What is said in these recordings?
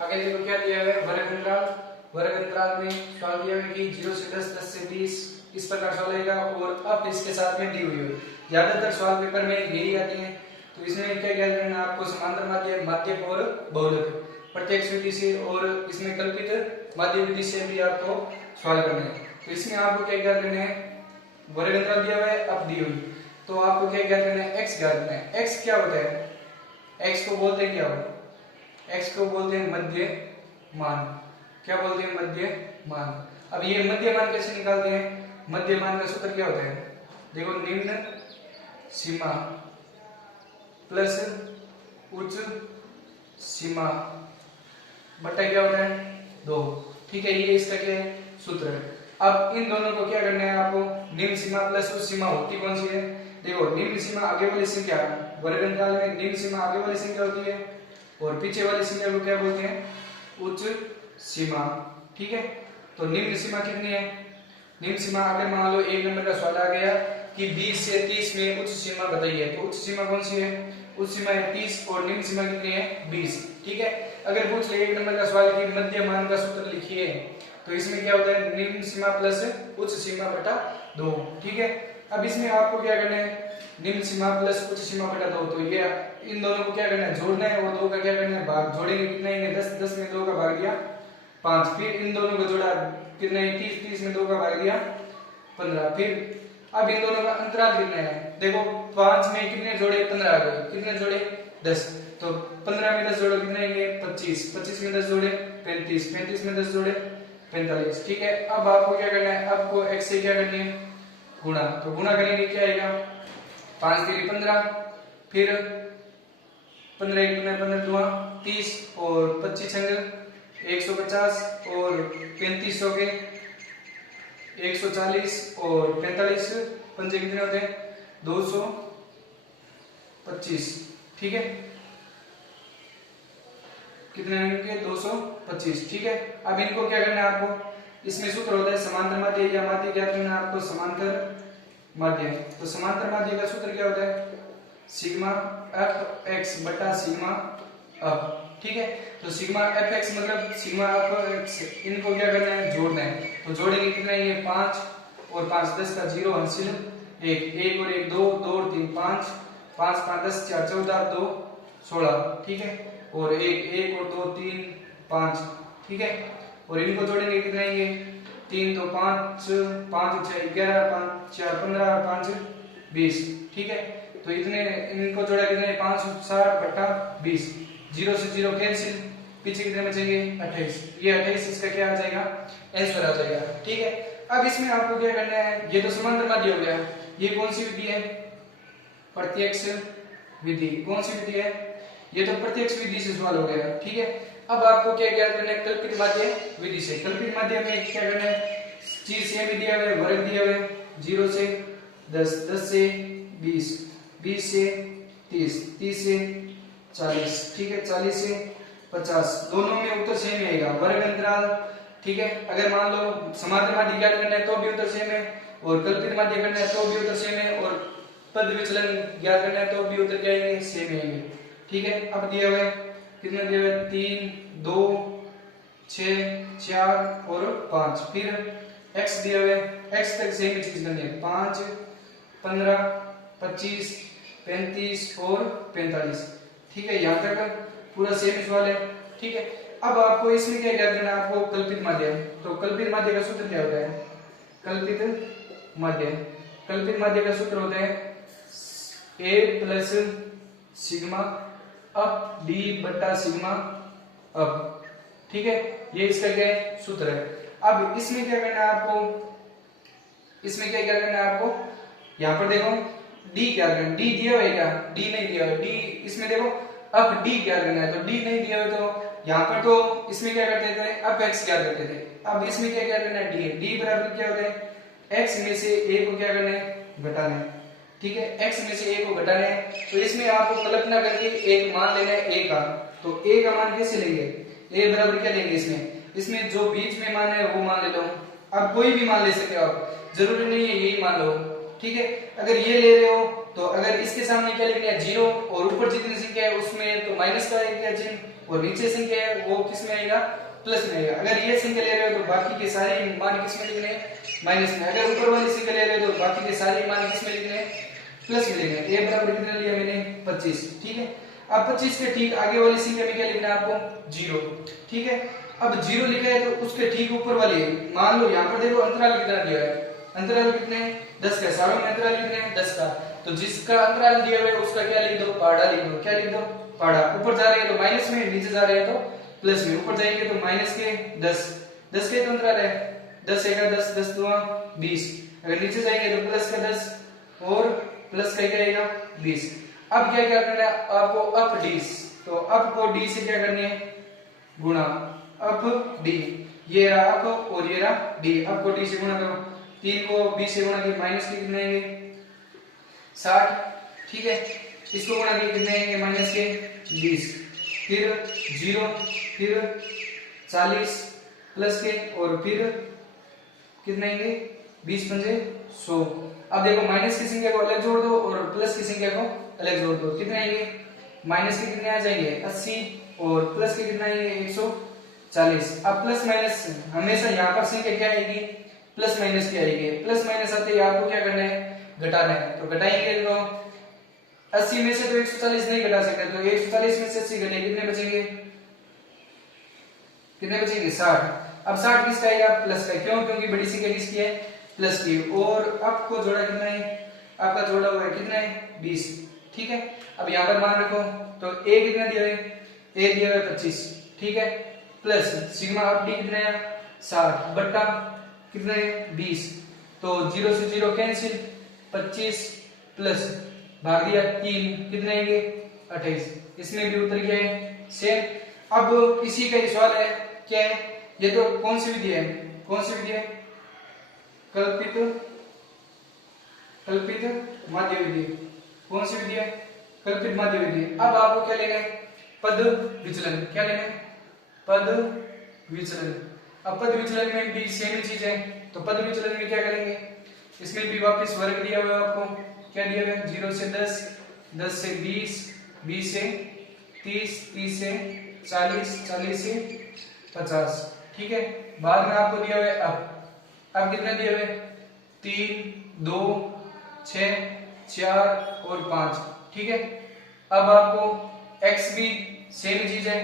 आगे देखो क्या दिया हुआ है, वर्ग अंतराल। वर्ग अंतराल में सवाल दिया हुआ है कि 0 से 10, 10 से 20, इस प्रकार सवाल आएगा और अब इसके साथ में दी हुई है। ज्यादातर सवाल पेपर में यही आती है। तो इसमें क्या क्या करना है आपको, समांतर माध्य, माध्यक और बहुलक, प्रत्यक्ष विधि से और इसमें कल्पित माध्य विधि से भी आपको सवाल करना है। तो इसमें आपको क्या क्या करना है, वर्ग अंतराल दिया हुआ है, अब दी हुई, तो आपको क्या क्या करना है, x ज्ञात करना है। x क्या होता है, x को बोलते हैं क्या हो, x को बोलते हैं मध्य मान। क्या बोलते हैं, मध्य मान। अब ये मध्य मान कैसे निकालते हैं, मध्य मान का सूत्र क्या होता है, देखो निम्न सीमा प्लस उच्च सीमा बटा क्या होता है 2। ठीक है, ये इसका क्या है, सूत्र है। अब इन दोनों को क्या करना है आपको, निम्न सीमा प्लस उच्च सीमा होती कौन सी है, देखो निम्न सीमा आगे वाली संख्या, वर्ग अंतराल में निम्न सीमा आगे वाली संख्या होती है और पीछे वाली संख्या को क्या बोलते हैं, उच्च सीमा। ठीक है, तो निम्न सीमा कितनी है, निम्न सीमा अगर मान लो एक नंबर का सवाल आ गया कि 20 से 30 में उच्च सीमा बताइए, तो उच्च सीमा कौन सी है, उच्च सीमा है 30 और निम्न सीमा कितनी है 20। ठीक है, अगर पूछ ले एक नंबर का सवाल कि मध्य मान का सूत्र लिखिए, तो इसमें क्या होता है, निम्न सीमा प्लस उच्च सीमा बटा 2। ठीक है, अब इसमें आपको क्या करना है, निम्न सीमा प्लस उच्च सीमा बटा 2, तो ये इन दोनों को क्या करना है, जोड़ना है और 2 का क्या करना है, भाग। जोड़ेंगे कितना है, 10, 10 में 2 का भाग दिया 5, फिर इन दोनों को जोड़ा कितना है 30, 30 में 2 का भाग दिया 15, फिर अब इन दोनों का अंतराल कितना है, देखो 5 में कितने जोड़े 15 आ गए, कितने जोड़े 10, तो 15 में 10 जोड़ो कितने आएंगे 25, 25 में 10 जोड़े 35, 35 में 10 जोड़े 45। ठीक है, अब आपको क्या करना है, आपको x से क्या करनी है, गुणा। तो गुणा करेंगे क्या आएगा, 5 3 15, फिर 15 1 15 2 30 और 25 छंग 150 और 35 हो गए 140 और 45 पंजे कितने होते हैं 225। ठीक है, कितने होंगे 225। ठीक है, अब इनको क्या करना है आपको, इसमें सूत्र होता है समांतर माध्य या माध्य क्या करना है आपको, समांतर माध्य। तो समांतर माध्य का सूत्र क्या होता है, सिग्मा एफ एक्स बटा सिग्मा एफ। ठीक है, तो सिग्मा एफ एक्स मतलब सिग्मा एफ एक्स, इनको क्या करना है, जोड़ना है। तो जोड़ेंगे कितना है, ये 5 और 5 10 का 0 हासिल 1, 1 और 1 2, 2 और 3 5, 5 5 10 4 14 2 16। ठीक है, और 1 1 और 2 3 5। ठीक है, और इनको जोड़ेंगे कितना है, ये 3 तो 5 5 6 11 5 4 15 5 20। ठीक है, तो इतने इनको जोड़ा कितने 560 बटा 20, 0 से 0 कैंसिल, पीछे कितने बचेंगे 28। ये 28 इसका क्या आ जाएगा, आंसर आ जाएगा। ठीक है, अब इसमें आपको क्या करना है, ये तो समांतर माध्य हो गया, ये कौन सी विधि है, प्रत्यक्ष विधि। कौन सी विधि है, ये तो प्रत्यक्ष विधि से सवाल हो गया। ठीक है, अब आपको क्या क्या करना है, कल्पित माध्य विधि से। कल्पित माध्य में क्या करना है, चीज से भी दिया हुआ है, वर्ग दिया हुआ है, 0 से 10, 10 से 20, 20 से 30, 30 से 40। ठीक है, 40 से 50, दोनों में उत्तर सेम रहेगा, वर्ग अंतराल। ठीक है, अगर मान लो समांतर माध्य ज्ञात करना है तो भी उत्तर सेम है, और कल्पित माध्य करना है तो भी उत्तर सेम है, और पद विचलन ज्ञात करना है तो भी उत्तर क्या आएंगे, सेम आएंगे। ठीक है, अब दिया हुआ है कितने दिया हुआ है, 3 2 6 4 और 5, फिर x दिया हुआ है, x तक सेम चीज करनी है, 5 15 25 35 और 45। ठीक है, यहाँ तक पूरा सेम सवाल है। ठीक है, अब आपको इसमें क्या ज्ञात करना है, आपको कल्पित माध्य। तो कल्पित माध्य का सूत्र क्या होता है, कल्पित माध्य, कल्पित माध्य का सूत्र होता है a plus sigma up d बटा सिग्मा अप। ठीक है, ये इसका क्या है, सूत्र है। अब इसमें क्या करना है आपको, इसमें क्या क्या करना है आपको, यहाँ पर देखो d क्या करना है, d दिया हुआ है क्या, d नहीं दिया हुआ है, d इसमें देखो अब d क्या करना है, तो d नहीं दिया हुआ, तो यहाँ पर तो इसमें क्या करते थे, अब x क्या करते थे, अब इसमें क्या क्या करना है, d बराबर क्या होता है, x में से a को क्या करना है, घटाना है। ठीक है, x में से a को घटाना है, तो इसमें आपको कल्पना करके एक मान लेना है a का। तो a का मान कैसे लेंगे, a बराबर क्या लेंगे, इसमें जो बीच में मान है वो मान ले लो। अब कोई भी मान ले सकते हो आप, जरूरी नहीं है यही मान लो। ठीक है, अगर ये ले रहे हो तो अगर इसके सामने क्या लिखना है 0, और ऊपर जितनी संख्या है उसमें तो माइनस का क्या चिन्ह, और नीचे संख्या है वो किस में आएगा, प्लस में आएगा। अगर ये संख्या ले रहे हो तो बाकी के सारे मान किस में लिखने हैं, माइनस में। अगर ऊपर वाली संख्या ले रहे हो तो बाकी के सारे मान किस में लिखने हैं, प्लस में लिखने हैं। a बराबर कितना लिया मैंने, 25, ठीक है। अब 25 के ठीक आगे वाली संख्या में क्या लिखना है आपको, 0, ठीक है। अब 0 लिखा है तो उसके ठीक ऊपर वाली मान लो यहाँ पर देखो अंतराल कितना दिया है, अंतराल कितने हैं, 10 का। सारों में अंतराल कितने हैं, 10 का। तो जिसका अंतराल दिया हुआ है उसका क्या लिख दो, पहाड़ा लिख दो। क्या लिख दो, पहाड़ा। ऊपर जा रहे हैं तो माइनस में, नीचे जा रहे हैं तो प्लस में। ऊपर जाएंगे तो माइनस के 10, 10 के तो अंतराल है, 10 एक 10, 10 दूना 20। अगर नीचे जाएंगे तो प्लस का 10 और प्लस का क्या आएगा, 20। अब क्या क्या करना है आपको, अप डी। तो अप को डी से क्या करनी है, गुणा। अप डी, ये रहा अप और ये रहा डी। अप को डी से गुणा करो, 3 को 20 से गुणा किया माइनस के कितने आएंगे, 60, ठीक है। इसको गुणा किया कितने आएंगे, माइनस के 20, फिर 0, फिर 40 प्लस के और फिर कितने आएंगे, 20 पंजे 100। अब देखो माइनस की संख्या को अलग जोड़ दो और प्लस की संख्या को अलग जोड़ दो, कितने आएंगे, माइनस के कितने आ जाएंगे 80 और प्लस के कितने आएंगे 140। अब प्लस माइनस हमेशा यहाँ पर संख्या क्या आएगी, प्लस माइनस की आएगी। प्लस माइनस आते ही आपको क्या करना है, घटाना है। तो घटाएंगे तो 80 में से तो 140 नहीं घटा सकते, तो 140 में से 80 घटे कितने बचेंगे, कितने बचेंगे 60। अब 60 किसका आएगा, प्लस का। क्यों, क्योंकि बड़ी संख्या किसकी है, प्लस की। और अब को जोड़ा कितना है, आपका जोड़ा हुआ है कितना है, 20, ठीक है। अब यहाँ पर मान रखो तो a कितना दिया है, a दिया है 25, ठीक है। प्लस सिग्मा अब d कितना है 60 बट्टा कितना है 20। तो 0 से 0 कैंसिल, 25 प्लस भाग दिया 3 कितने आएंगे 28। इसमें भी उत्तर क्या है, सेम। अब इसी का ही सवाल है, क्या है ये, तो कौन सी विधि है, कौन सी विधि है, कल्पित माध्य विधि। कौन सी विधि है, कल्पित माध्य विधि। अब आपको क्या लेना है, पद विचलन। क्या लेना है, पद विचलन। अब पद विचलन में भी सेम चीज है, तो पद विचलन में क्या करेंगे, इसमें भी वापस वर्ग दिया हुआ है आपको। क्या दिया हुआ है, 0 से 10, 10 से 20, 20 से 30, 30 से 40, 40 से 50, ठीक है। बाद में आपको दिया हुआ है अब कितना दिया हुआ है, 3, 2, 6, 4 और 5, ठीक है। अब आपको x भी सेम चीज है,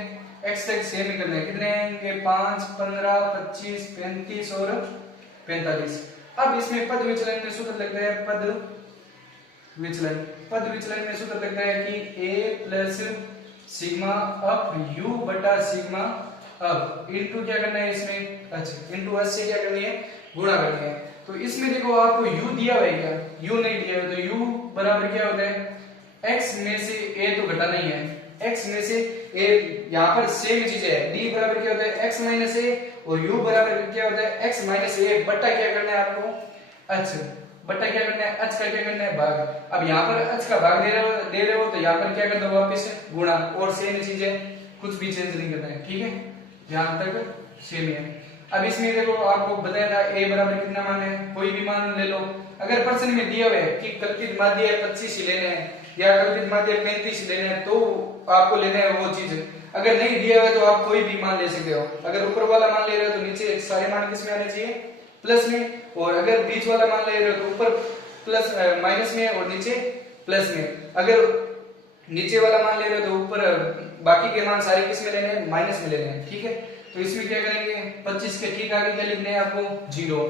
x तक सेम ही करना है। कितने आएंगे, 5, 15, 25, 35 और 45। अब इसमें पद विचलन में सूत्र लगता है, पद विचलन में सूत्र लगता है कि a plus sigma up u बटा सिग्मा अप इनटू क्या करना है इसमें, अच्छा इनटू s से क्या करनी है, गुणा करनी है। तो इसमें देखो आपको u दिया हुआ है क्या, u नहीं दिया हुआ, तो u बराबर क्या होता है, x में से a तो घटाना ही है, x में से a। यहाँ पर सेम चीज है, d बराबर क्या होता है x माइनस a और u बराबर क्या होता है x माइनस a बट्टा क्या करना है आपको, h बट्टा क्या करना है, h का क्या करना है, भाग। अब यहाँ पर h का भाग दे रहे हो तो यहाँ पर क्या कर दो वापस गुणा, और सेम चीज है, कुछ भी चेंज नहीं करना है, ठीक है। यहाँ तक सेम है। अब इसमें देखो आपको बताया था a बराबर कितना मान है, कोई भी मान ले लो। अगर प्रश्न में दिया हुआ है कि कल्पित माध्य 25 ही लेने हैं या कल्पित माध्य 35 लेने हैं, तो आपको लेना है वो चीज। अगर नहीं दिया हुआ है तो आप कोई भी मान ले सकते हो। अगर ऊपर वाला मान ले रहे हो तो नीचे सारे मान किस में आने चाहिए, प्लस में। और अगर बीच वाला मान ले रहे हो तो ऊपर प्लस माइनस में और नीचे प्लस में। अगर नीचे वाला मान ले रहे हो तो ऊपर बाकी के मान सारे किस में लेने हैं, माइनस में लेने हैं, ठीक है। तो इसमें क्या करेंगे, 25 के ठीक आगे क्या लिखना है आपको, 0।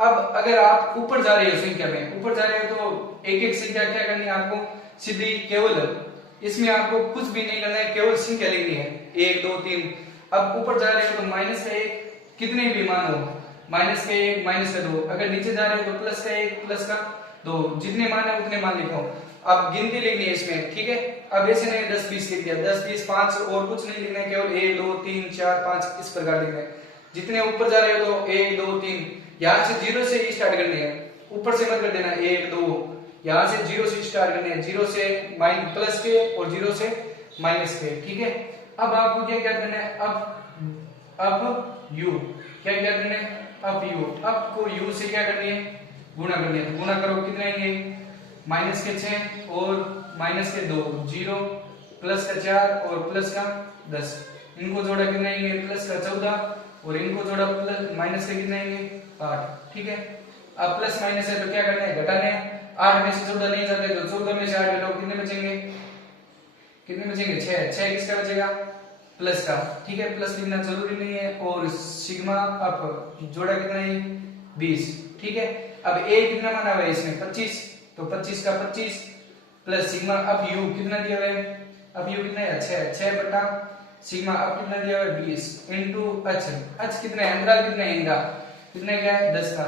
अब अगर आप ऊपर जा रहे हो संख्या में, ऊपर जा रहे हो तो एक एक संख्या क्या करनी है आपको, सीधी केवल इसमें आपको कुछ भी नहीं करना है, केवल संख्या लिखनी है 1 2 3। अब ऊपर जा रहे हो तो माइनस का 1 कितने भी मान हो, माइनस का 1 माइनस का 2। अगर नीचे जा रहे हो तो प्लस का 1 प्लस का 2, जितने मान है उतने मान लिखो। अब गिनती लिखनी है इसमें, ठीक है। अब ऐसे नहीं 10 20 लिख दिया, 10 20 5 और कुछ नहीं लिखना है, केवल 1 2 3 4 5 इस प्रकार लिखना है। जितने ऊपर जा रहे हो तो 1 2 3, यहाँ से 0 से ही स्टार्ट करनी है, ऊपर से मत कर देना 1 2, यहाँ से 0 से स्टार्ट करनी है, 0 से माइनस प्लस के और 0 से माइनस के, ठीक है। अब आपको क्या क्या करना है, अब u क्या क्या करना है, अब u। अब को u से क्या करनी है, गुणा करनी है। तो गुणा करो, कितने आएंगे, माइनस के 6 और माइनस के 2, 0 प्लस का 4 और प्लस का 10। इनको जोड़ा कितना आएंगे प्लस का 14 और इनको जोड़ा प्लस माइनस का कितना आएंगे 8। ठीक है, अब प्लस माइनस है तो क्या करना है घटाना है। 8 में से 14 नहीं जाते तो 14 में से 8 घटाओ कितने बचेंगे, कितने बचेंगे 6। 6 किसका बचेगा प्लस का। ठीक है, प्लस लिखना जरूरी नहीं है। और सिग्मा अप जोड़ा कितना है 20। ठीक है, अब a कितना माना हुआ है इसमें 25, तो 25 का 25 प्लस सिग्मा अप u कितना दिया हुआ है, अब u कितना है 6। 6 बटा सिग्मा अप कितना दिया हुआ है 20 इनटू h। h कितना है अंतराल कितना है इनका, कितना क्या है 10 का,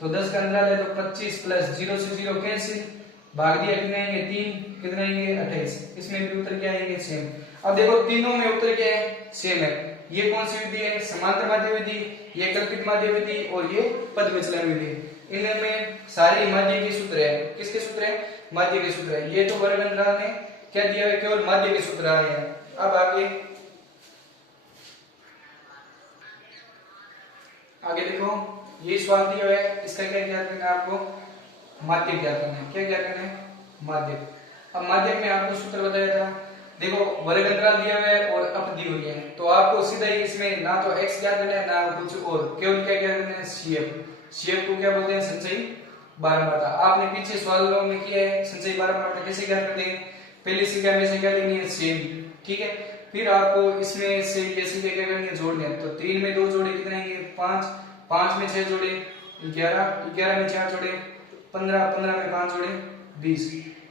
तो 10 का अंतराल है तो 25 प्लस 0 से 0 कैंसिल, भाग दिया कितने आएंगे 3, कितने आएंगे 28। इसमें भी उत्तर क्या आएंगे सेम। अब देखो तीनों में उत्तर क्या है सेम है। ये कौन सी विधि है समांतर माध्य विधि, ये कल्पित माध्य विधि और ये पद विचलन विधि। इनमें सारे माध्य के सूत्र है, किसके सूत्र है माध्य के सूत्र है। ये तो वर्ग अंतराल में क्या दिया है केवल माध्य के सूत्र आ रहे हैं। अब आगे देखो ये सवाल दिया हुआ है, इसका क्या ज्ञात करना है आपको माध्य ज्ञात करना है। क्या ज्ञात करना है माध्य। अब माध्य में आपको सूत्र बताया था, देखो वर्ग अंतराल दिया हुआ है और अप दी हुई है, तो आपको सीधा ही इसमें ना तो x ज्ञात करना है ना कुछ और, केवल क्या ज्ञात करना है CF। CF को क्या बोलते हैं संचयी बारंबारता। आपने पीछे सवालों में किया है संचयी बारंबारता कैसे ज्ञात करते हैं, पहली संख्या में से क्या लेनी है सेम। ठीक है, फिर आपको इसमें से ये संख्या क्या करनी है जोड़नी है, तो 3 में 2 जोड़े कितने आएंगे 5, 5 में 6 जोड़े 11, 11 में 4 जोड़े 15, 15 में 5 जोड़े 20।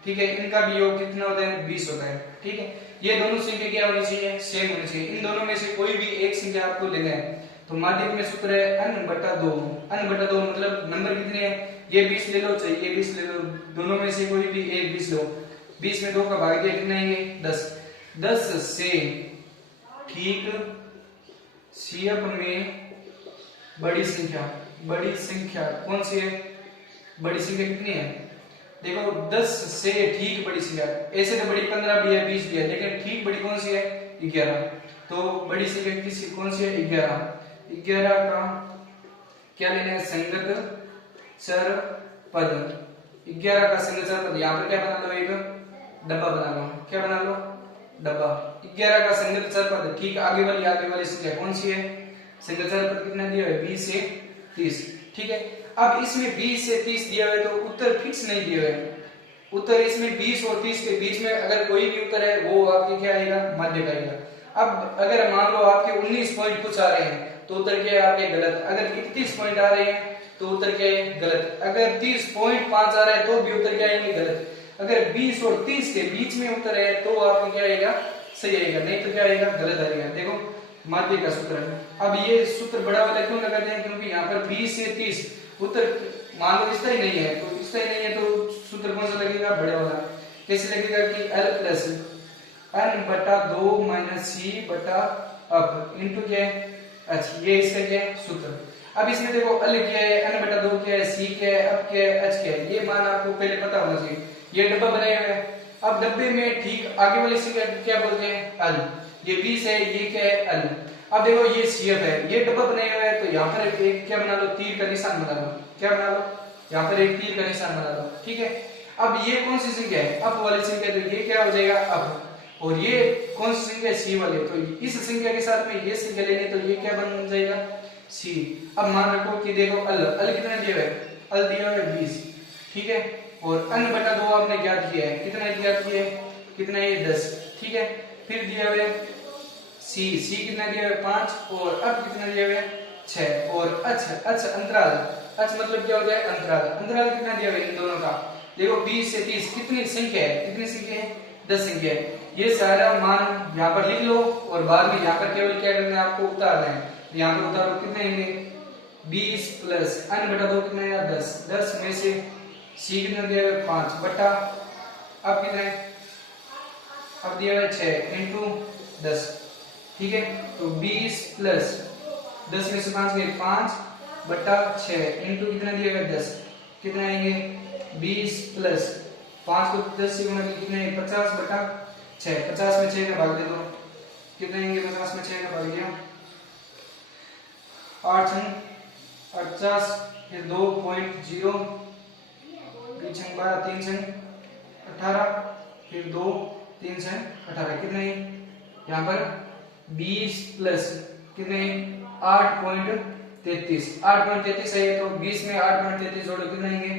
ठीक है, इनका भी योग कितना होता है 20 होता है। ठीक है, ये दोनों संख्या क्या होनी चाहिए सेम होनी चाहिए। इन दोनों में से कोई भी एक संख्या आपको लेना है, तो माध्यम में सूत्र है n बटा 2। n बटा 2 मतलब नंबर कितने हैं, ये 20 ले लो चाहे ये 20 ले लो, दोनों में से कोई भी एक 20 लो। 20 में 2 का भाग दिया कितने आएंगे 10। 10 से ठीक CF में बड़ी संख्या कौन सी है, बड़ी संख्या कितनी है देखो 10 से ठीक बड़ी संख्या, ऐसे तो बड़ी 15 भी है 20 भी है, लेकिन ठीक बड़ी कौन सी है 11। तो बड़ी संख्या किसी कौन सी है 11। 11 का क्या लेना है संगत चर पद। 11 का संगत चर पद, यहाँ पर क्या बना लो एक डब्बा बना लो, क्या बना लो डब्बा। 11 का संगत चर पद ठीक आगे वाली संख्या कौन सी है, संगत चर पद कितना दिया है 20 से 30। ठीक है, अब इसमें 20 से 30 दिया हुआ है तो उत्तर फिक्स नहीं दिया हुआ है। उत्तर इसमें 20 और 30 के बीच में अगर कोई भी उत्तर है वो आपके क्या आएगा माध्य का आएगा। अब अगर मान लो आपके 19 पॉइंट कुछ आ रहे हैं तो उत्तर क्या है आपके गलत, अगर 31 पॉइंट आ रहे हैं तो उत्तर क्या है गलत, अगर 30.5 आ रहा है तो भी उत्तर क्या आएंगे गलत, अगर 20 और 30 के बीच में उत्तर है तो आपके क्या आएगा सही आएगा, नहीं तो क्या आएगा गलत आएगा। देखो माध्य का सूत्र है। अब ये सूत्र बड़ा वाला क्यों लगाते हैं, क्योंकि यहाँ पर 20 से 30 उत्तर मान लो इसका ही नहीं है, तो इसका ही नहीं है तो सूत्र कौन सा लगेगा बड़े वाला। कैसे लगेगा कि L प्लस n बटा 2 माइनस c बटा अप इनटू क्या है h, ये इसका क्या है सूत्र। अब इसमें देखो L क्या है n बटा 2 क्या है c क्या है अब क्या है h क्या है, ये मान आपको पहले पता होना चाहिए। ये डब्बा बनाया हुआ है, अब डब्बे में ठीक आगे वाली संख्या क्या बोलते हैं L, ये 20 है ये क्या है L। अब देखो ये CF है, ये डब्बा बनाया हुआ है तो यहाँ पर एक क्या बना लो तीर का निशान बना लो, क्या बना लो यहाँ पर एक तीर का निशान बना लो। ठीक है, अब ये कौन सी संख्या है अप वाली संख्या, तो ये क्या हो जाएगा अप, और ये कौन सी संख्या है C वाली, तो इस संख्या के साथ में ये संख्या लेनी तो ये क्या बन जाएगा C। अब मान रखो कि देखो L कितना दिया हुआ है, L दिया हुआ है 20। ठीक है, और n बटा 2 आपने ज्ञात किया है, कितना ज्ञात किया है कितना है 10। ठीक है, फिर दिया हुआ है C कितना दिया हुआ है 5 और अब कितना दिया हुआ है 6 और h अंतराल, h मतलब क्या होता है अंतराल, अंतराल कितना दिया हुआ है इन दोनों का। देखो 20 से 30 कितनी संख्या है, कितनी संख्या है 10 संख्या है। ये सारा मान यहाँ पर लिख लो और बाद में यहाँ पर केवल क्या करना है आपको उतारना है, यहाँ पर उतारो कितने आएंगे 20 प्लस n बटा 2 कितना है 10, 10 में से C कितना दिया हुआ है 5 बटा अब कितना है अब दिया हुआ है 6 इंटू 10। ठीक है, तो 20 प्लस 10 में से 5 गए 5 बटा 6 इंटू कितना दिया हुआ है 10, कितना आएंगे 20 प्लस 5 को 10 से गुणा कितना है 50 बटा 6, 50 में 6 का भाग दे दो कितना आएंगे 50 में 6 का भाग दिया 8 50 फिर 2.0 3 12 3 18 फिर 2 3 18 कितने यहाँ पर 20 प्लस कितने 8.33 8.33 है तो 20 में 8.33 जोड़ो कितना आएंगे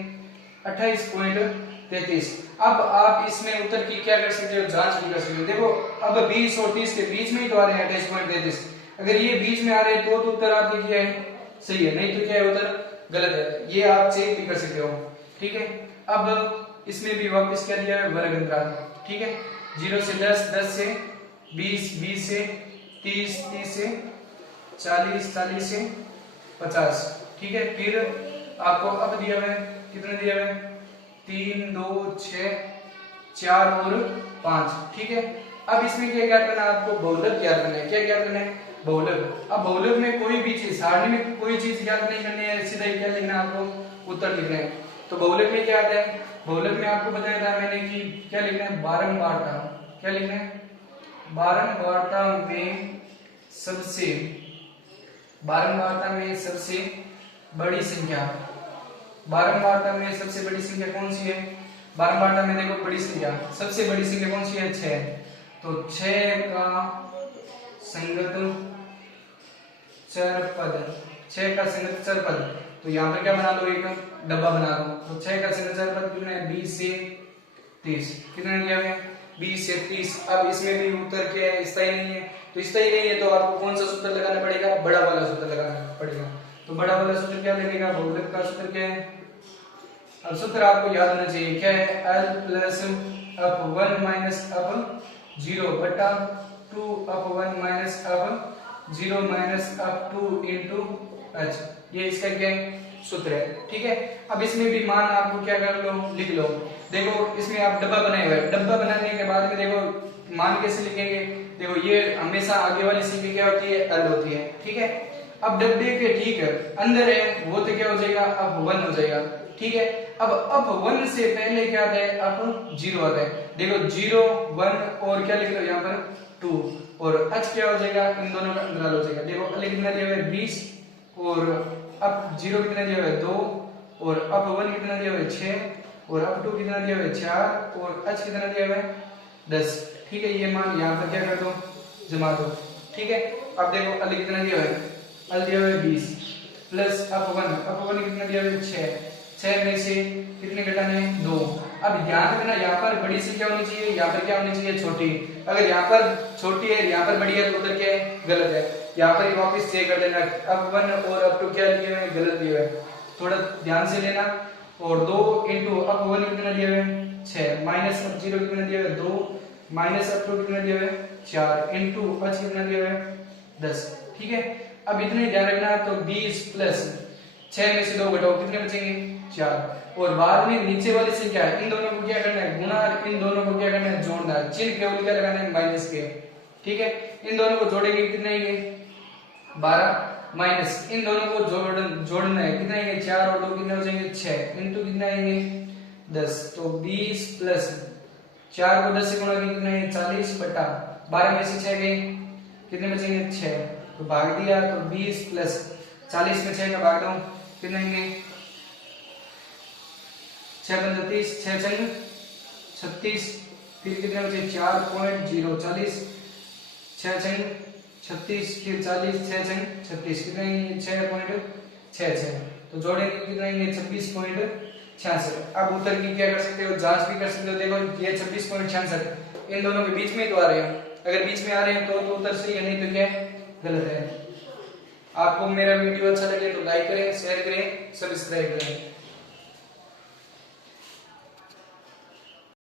28.33। अब आप इसमें उत्तर की क्या कर सकते हो जांच भी कर सकते हो। देखो अब 20 और 30 के बीच में ही तो आ रहे हैं 28.33, अगर ये बीच में आ रहे हैं तो उत्तर आपके क्या है सही है, नहीं तो क्या है उत्तर गलत है। ये आप चेक भी कर सकते हो। ठीक है, अब इसमें भी वापस क्या दिया है वर्ग अंतराल। ठीक है, 0 से 10, 10 से 20, 20 से 30, 30 से 40, 40 से 50। ठीक है, फिर आपको अब दिया हुआ है कितने दिया हुआ है 3, 2, 6, 4 और 5। ठीक है, अब इसमें क्या ज्ञात करना है आपको बहुलक ज्ञात करना है। क्या ज्ञात करना है बहुलक। अब बहुलक में कोई भी चीज सारणी में कोई चीज ज्ञात नहीं करनी है, सीधा ही क्या लिखना है आपको उत्तर लिखना है। तो बहुलक में क्या आता है, बहुलक में आपको बताया था मैंने कि क्या लिखना है बारंबारता। क्या लिखना है बारंबारता में सबसे बारंबारता में सबसे बड़ी संख्या। बारंबारता में सबसे बड़ी संख्या कौन सी है, बारंबारता में देखो बड़ी संख्या सबसे बड़ी संख्या कौन सी है 6। तो 6 का संगत चर पद, 6 का संगत चर पद, तो यहाँ पर क्या बना लो एक डब्बा बना लो। तो 6 का संगत चर पद कितना है 20 से 30। कितना दिया है 20 से 30। अब इसमें भी उत्तर क्या है स्थायी नहीं है, तो स्थायी नहीं है तो आपको कौन सा सूत्र लगाना पड़ेगा बड़ा वाला सूत्र लगाना पड़ेगा। तो बड़ा वाला सूत्र क्या लगेगा बहुलक का सूत्र क्या है। अब सूत्र आपको याद होना चाहिए क्या है l plus up 1 minus up 0 बटा 2 up 1 minus up 0 minus up 2 into h। ये इसका क्या सूत्र है। ठीक है, अब इसमें भी मान आपको क्या कर लो लिख लो। देखो इसमें आप डब्बा बनाए हुए, डब्बा बनाने के बाद में देखो मान कैसे लिखेंगे। देखो ये हमेशा आगे वाली संख्या क्या होती है l होती है। ठीक है, अब डब्बे के ठीक अंदर है वो तो क्या हो जाएगा अब 1 हो जाएगा। ठीक है, अब 1 से पहले क्या आता है अब 0 आता है। देखो 0 1 और क्या लिख लो यहाँ पर 2 और h क्या हो जाएगा इन दोनों का अंतराल हो जाएगा। देखो l कितना दिया हुआ है 20 और अब 0 कितना दिया हुआ है 2 और अब 1 कितना दिया हुआ है 6 और अब 2 कितना दिया हुआ है 4 और h कितना दिया हुआ है 10। ठीक है, ये मान यहाँ पर क्या कर दो जमा दो। ठीक है, अब देखो l कितना दिया हुआ है l दिया हुआ है 20 प्लस अब 1 कितना दिया हुआ है 6 में से कितने घटाने 2। अब ध्यान रखना यहाँ पर बड़ी संख्या होनी चाहिए, यहाँ पर क्या होनी चाहिए छोटी। अगर यहाँ पर छोटी है यहाँ पर बड़ी है तो उधर क्या है गलत है। यहाँ पर ही वापस चेक कर लेना अब 1 और अब 2 क्या लिए हुए गलत दिए हुए, थोड़ा ध्यान से लेना। और 2 इंटू अब 1 कितना दिया हुआ है 6 माइनस अब 0 कितना दिया हुआ है 2 माइनस अब 2 कितना दिया हुआ है 4 इंटू h कितना दिया हुआ है 10। ठीक है, अब इतने ध्यान रखना। तो 20 प्लस 6 में से 2 घटाओ कितने बचेंगे 4 और बाद में नीचे वाली संख्या इन दोनों को क्या करना है गुणा और इन दोनों को क्या करना है जोड़ना है। चिन्ह केवल क्या लगाना है माइनस के। ठीक है, इन दोनों को जोड़ेंगे कितने आएंगे 12 माइनस इन दोनों को जोड़ना है कितना आएंगे 4 और 2 कितने हो जाएंगे 6 इनटू कितना आएंगे 10। तो 20 प्लस 4 को 10 से गुणा किया कितना है 40 बटा 12 में से 6 गए कितने बचेंगे 6 तो भाग दिया। तो 20 प्लस 40 में 6 का भाग दो कितने आएंगे 6 पंजा 30 6 छंग 36 फिर कितने बचे 4.0 40 6 छंग 36 फिर 40 6 छंग 36 कितने 6.66 तो जोड़ेंगे कितने आएंगे 26.66। अब उत्तर की क्या कर सकते हो जांच भी कर सकते हो। देखो ये 26.66 इन दोनों के बीच में ही तो आ रहे हैं, अगर बीच में आ रहे हैं तो उत्तर सही है, नहीं तो क्या गलत है। आपको मेरा वीडियो अच्छा लगे तो लाइक करें शेयर करें सब्सक्राइब करें।